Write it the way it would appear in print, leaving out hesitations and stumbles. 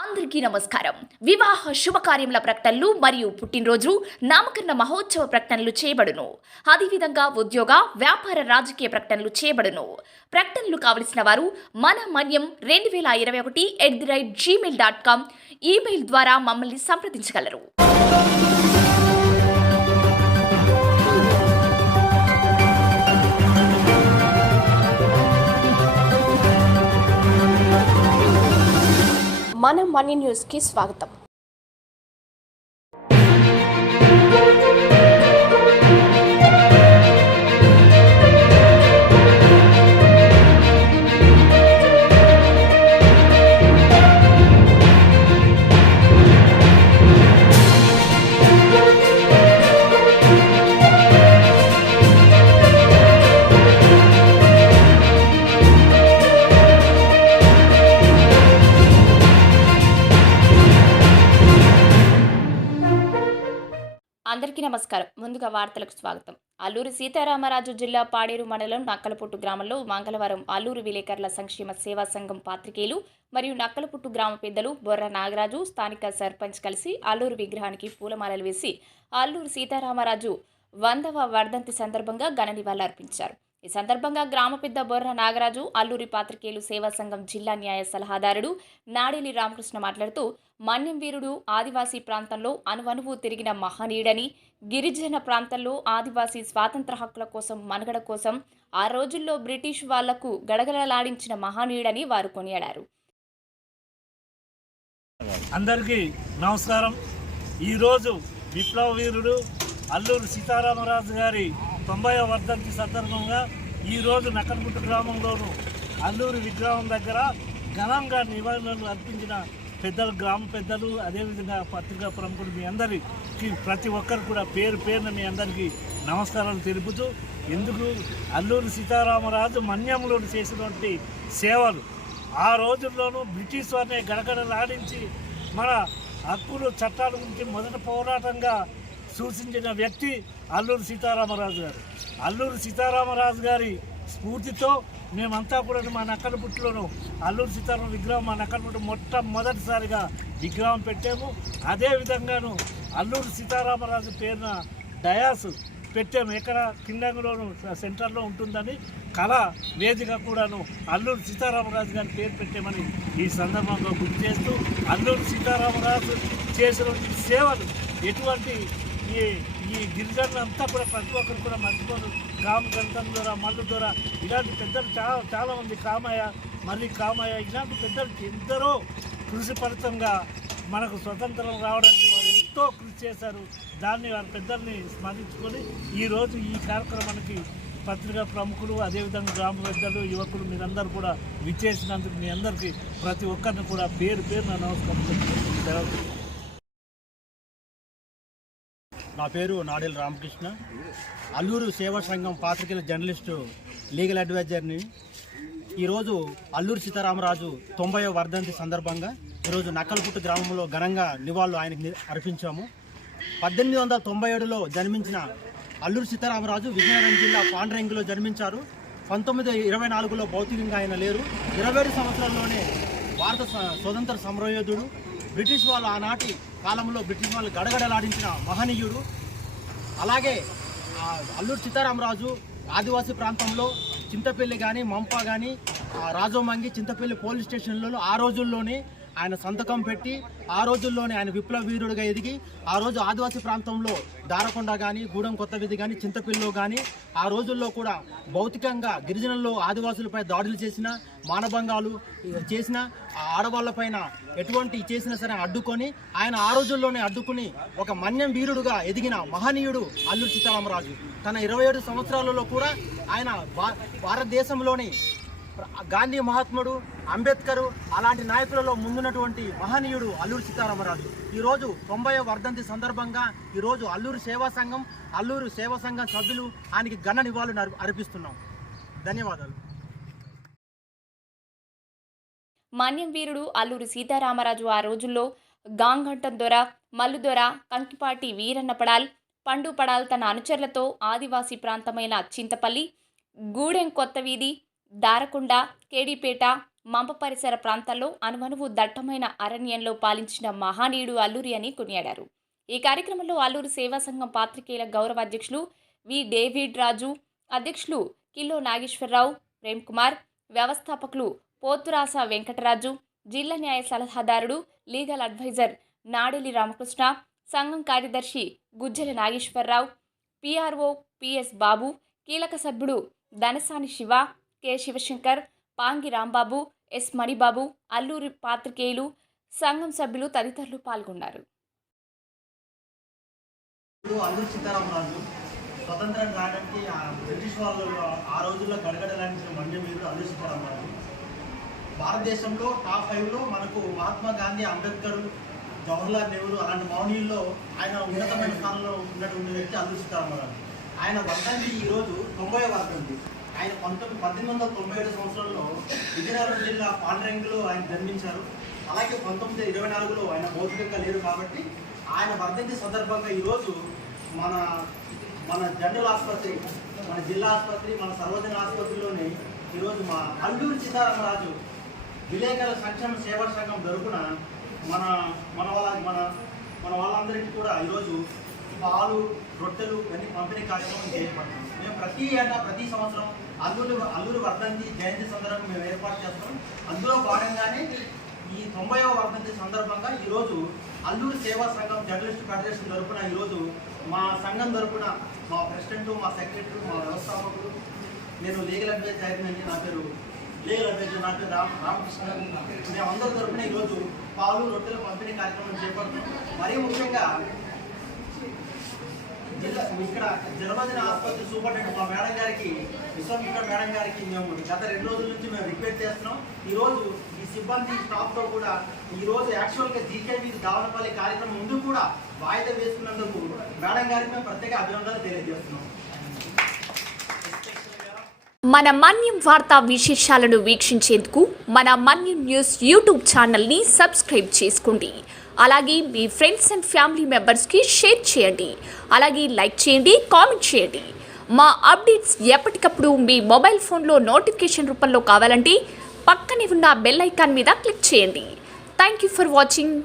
అందరికీ నమస్కారం. వివాహ శుభకార్యముల ప్రకటనలు మరియు పుట్టినరోజు, నామకరణ మహోత్సవ ప్రకటనలు చేయబడును. అదేవిధంగా ఉద్యోగ, వ్యాపార, రాజకీయ ప్రకటనలు చేయబడును. ప్రకటనలు కావలసిన వారు మన మన్యం 2021@gmail.com ఈమెయిల్ ద్వారా మమ్మల్ని సంప్రదించగలరు. మన మనీ న్యూస్కి స్వాగతం. అందరికీ నమస్కారం. ముందుగా వార్తలకు స్వాగతం. అల్లూరు సీతారామరాజు జిల్లా పాడేరు మండలం నక్కలపుట్టు గ్రామంలో మంగళవారం అల్లూరు విలేకరుల సంక్షేమ సేవా సంఘం పాత్రికేయులు మరియు నక్కలపుట్టు గ్రామ పెద్దలు బొర్ర నాగరాజు, స్థానిక సర్పంచ్ కలిసి అల్లూరు విగ్రహానికి పూలమాలలు వేసి అల్లూరు సీతారామరాజు 100వ వర్ధంతి సందర్భంగా ఘన నివాళులర్పించారు. ఈ సందర్భంగా గ్రామ పెద్ద బొర్ర నాగరాజు, అల్లూరి పాత్రికేయులు సేవా సంఘం జిల్లా న్యాయ సలహాదారుడు నాడేలి రామకృష్ణ మాట్లాడుతూ, మన్యం వీరుడు ఆదివాసీ ప్రాంతంలో అనువనువు తిరిగిన మహనీయుడని, గిరిజన ప్రాంతంలో ఆదివాసీ స్వాతంత్ర హక్కుల కోసం, మనుగడ కోసం ఆ రోజుల్లో బ్రిటిష్ వాళ్లకు గడగడలాడించిన మహనీయుడని వారు కొనియాడారు. అందరికీ నమస్కారం. ఈరోజు విప్లవ వీరుడు అల్లూరి సీతారామరాజు గారి 90వ వర్ధంతి సందర్భంగా ఈరోజు నక్కలపుట్టు గ్రామంలోను అల్లూరి విగ్రహం దగ్గర ఘనంగా నివాళులు అర్పించిన పెద్దలు, గ్రామ పెద్దలు, అదేవిధంగా పత్రికా ప్రముఖులు, మీ అందరికీ ప్రతి ఒక్కరు కూడా పేరు పేరున మీ అందరికీ నమస్కారాలు తెలుపుతూ, ఎందుకు అల్లూరి సీతారామరాజు మన్యంలో చేసినటువంటి సేవలు ఆ రోజుల్లోనూ బ్రిటిష్ వారిని గడగడలాడించి మన హక్కులు చట్టాల గురించి మొదటి పోరాటంగా సూచించిన వ్యక్తి అల్లూరి సీతారామరాజు గారు. అల్లూరి సీతారామరాజు గారి స్ఫూర్తితో మేమంతా కూడా మా నక్కలపుట్టులోను అల్లూరి సీతారామ విగ్రహం మా నక్కలపుట్టు మొట్టమొదటిసారిగా విగ్రహం పెట్టాము. అదేవిధంగాను అల్లూరి సీతారామరాజు పేరున డయాస్ పెట్టాము. ఎక్కడ కిండంగులోను సెంటర్లో ఉంటుందని కళా వేదిక కూడాను అల్లూరి సీతారామరాజు గారి పేరు పెట్టామని ఈ సందర్భంగా గుర్తు చేస్తూ, అల్లూరి సీతారామరాజు చేసిన సేవలు ఎటువంటి ఈ గిరిజనులంతా కూడా ప్రతి ఒక్కరు కూడా మర్చిపోరు. గ్రామ గ్రంథం ద్వారా, మల్లు ద్వారా ఇలాంటి పెద్దలు చాలామంది, కామయ్య ఇలాంటి పెద్దలు ఎందరో కృషి ఫలితంగా మనకు స్వతంత్రం రావడానికి వారు ఎంతో కృషి చేశారు. దాన్ని వారి పెద్దల్ని స్మరించుకొని ఈరోజు ఈ కార్యక్రమానికి పత్రికా ప్రముఖులు, అదేవిధంగా గ్రామ పెద్దలు, యువకులు మీరందరూ కూడా విచ్చేసినందుకు మీ అందరికీ ప్రతి ఒక్కరిని కూడా పేరు పేరున నమస్కారం. నా పేరు నాడేలి రామకృష్ణ. అల్లూరు సేవా సంఘం పాత్రికేయుల జర్నలిస్టు, లీగల్ అడ్వైజర్ని. ఈరోజు అల్లూరి సీతారామరాజు 90వ వర్ధంతి సందర్భంగా ఈరోజు నక్కలపుట్టు గ్రామంలో ఘనంగా నివాళులు ఆయనకి అర్పించాము. 1897లో జన్మించిన అల్లూరి సీతారామరాజు విజయనగరం జిల్లా పాండ్రంగిలో జన్మించారు. 1924లో భౌతికంగా ఆయన లేరు. 27 సంవత్సరాల్లోనే భారత స్వతంత్ర సమరయోధుడు. బ్రిటిష్ వాళ్ళు ఆనాటి కాలంలో బ్రిటిష్ వాళ్ళు గడగడలాడించిన మహనీయుడు. అలాగే అల్లూరి సీతారామరాజు ఆదివాసీ ప్రాంతంలో చింతపల్లి కానీ, మంప కానీ, రాజోమంగి, చింతపల్లి పోలీస్ స్టేషన్లలో ఆ రోజుల్లోనే ఆయన సంతకం పెట్టి ఆ రోజుల్లోనే ఆయన విప్లవ వీరుడిగా ఎదిగి ఆ రోజు ఆదివాసీ ప్రాంతంలో దారకొండ కానీ, గూడెం కొత్త వీధి కానీ, చింతపల్లిలో కానీ ఆ రోజుల్లో కూడా భౌతికంగా గిరిజనుల్లో ఆదివాసులపై దాడులు చేసిన, మానభంగాలు చేసిన, ఆడవాళ్లపైన ఎటువంటి చేసినా సరే అడ్డుకొని ఆయన ఆ రోజుల్లోనే అడ్డుకుని ఒక మన్యం వీరుడుగా ఎదిగిన మహనీయుడు అల్లూరి సీతారామరాజు. తన 27 సంవత్సరాలలో కూడా ఆయన భారతదేశంలోని గాంధీ మహాత్ముడు, అంబేద్కర్ అలాంటి నాయకులలో ముందున్నటువంటి మహనీయుడు అల్లూరి సీతారామరాజు. ఈరోజు 90వ వర్ధంతి సందర్భంగా ఈరోజు అల్లూరి సేవా సంఘం సభ్యులు ఆయనకి ఘన నివాళులు అర్పిస్తున్నాం. ధన్యవాదాలు. మన్యం వీరుడు అల్లూరి సీతారామరాజు ఆ రోజుల్లో గాంగంటం దొర, మల్లు దొర, కంకిపాటి వీరన్న పడాల్, పండు పడాల్ తన అనుచరులతో ఆదివాసీ ప్రాంతమైన చింతపల్లి, గూడెం కొత్త వీధి, దారకొండ, కేడీపేట, మంప పరిసర ప్రాంతాల్లో అనువనువు దట్టమైన అరణ్యంలో పాలించిన మహానీయుడు అల్లూరి అని కొనియాడారు. ఈ కార్యక్రమంలో అల్లూరి సేవా సంఘం పాత్రికేయుల గౌరవ అధ్యక్షులు వి డేవిడ్ రాజు, అధ్యక్షులు కిల్లో నాగేశ్వరరావు, ప్రేమ్ కుమార్, వ్యవస్థాపకులు పోతురాస వెంకటరాజు, జిల్లా న్యాయ సలహాదారుడు, లీగల్ అడ్వైజర్ నాడెలి రామకృష్ణ, సంఘం కార్యదర్శి గుజ్జల నాగేశ్వరరావు, పిఆర్ఓ పిఎస్ బాబు, కీలక సభ్యుడు ధనసాని శివ, కె శివశంకర్, పాంగి రాంబాబు, ఎస్ మణిబాబు, అల్లూరి పాత్రికేయులు, సంఘం సభ్యులు తదితరులు పాల్గొన్నారు. అల్లూరి సీతారామరాజు స్వతంత్రం రావడానికి బ్రిటిష్ వాళ్ళు ఆ రోజుల్లో గడగడలాంటి మండ్యం వీరుడు అల్లూరి సీతారామరాజు. భారతదేశంలో టాప్ 5లో మనకు మహాత్మా గాంధీ, అంబేద్కర్, జవహర్లాల్ నెహ్రూ అలాంటి మౌనీయుల్లో ఆయన ఉన్నతమైన స్థానంలో ఉన్నటువంటి వ్యక్తి అల్లూరి సీతారామరాజు. ఆయన వర్ధంతి ఈరోజు 90వ వర్ధంతి. ఆయన 1897 సంవత్సరంలో విజయనగరం జిల్లా పాండ్రంగిలో ఆయన జన్మించారు. అలాగే 1924లో ఆయన భౌతికంగా లేరు కాబట్టి ఆయన వర్ధంతి సందర్భంగా ఈరోజు మన జనరల్ ఆసుపత్రి, మన జిల్లా ఆసుపత్రి, మన సర్వజన ఆసుపత్రిలోని ఈరోజు మా అల్లూరి సీతారామరాజు విలేకరుల సంక్షేమ సేవా సంఘం తరపున మన వాళ్ళందరికీ కూడా ఈరోజు పాలు, రొట్టెలు అన్ని పంపిణీ కార్యక్రమం చేపడుతుంది. మేము ప్రతి సంవత్సరం అల్లూరి వర్ధంతి జయంతి సందర్భంగా మేము ఏర్పాటు చేస్తాం. అందులో భాగంగానే ఈ 90వ వర్ధంతి సందర్భంగా ఈరోజు అల్లూరి సేవా సంఘం జర్నలిస్ట్ ఫెడరేషన్ తరపున ఈరోజు మా సంఘం తరపున మా ప్రెసిడెంట్, మా సెక్రటరీ, మా వ్యవస్థాపకులు, నేను లీగల్ అడ్వైజ్ చైర్మన్, నా పేరు రామకృష్ణ, మేమందరి తరపున ఈరోజు పాలు, రొట్టెలు పంపిణీ కార్యక్రమం చేపడుతున్నాం. మరీ ముఖ్యంగా ఇక్కడ జన్మదిన ఆసుపత్రి సూపరింటెండెంట్ మా మేడం గారికి, విశ్వామిత్ర మేడం గారికి మేము గత 2 రోజుల నుంచి మేము రిక్వెస్ట్ చేస్తున్నాం. ఈరోజు ఈ సిబ్బంది స్టాఫ్తో కూడా ఈరోజు యాక్చువల్గా జీకేబీ దావనపల్లి కార్యక్రమం ముందు కూడా వాయిదా వేసుకున్నందుకు మేడం గారికి మేము ప్రత్యేక అభినందనలు తెలియజేస్తున్నాం. మన మన్యం వార్తా విశేషాలను వీక్షించేందుకు మన మన్యం న్యూస్ యూట్యూబ్ ఛానల్ని సబ్స్క్రైబ్ చేసుకోండి. అలాగే మీ ఫ్రెండ్స్ అండ్ ఫ్యామిలీ మెంబర్స్కి షేర్ చేయండి. అలాగే లైక్ చేయండి, కామెంట్ చేయండి. మా అప్డేట్స్ ఎప్పటికప్పుడు మీ మొబైల్ ఫోన్లో నోటిఫికేషన్ రూపంలో కావాలంటే పక్కనే ఉన్న బెల్ ఐకాన్ మీద క్లిక్ చేయండి. Thank you for watching.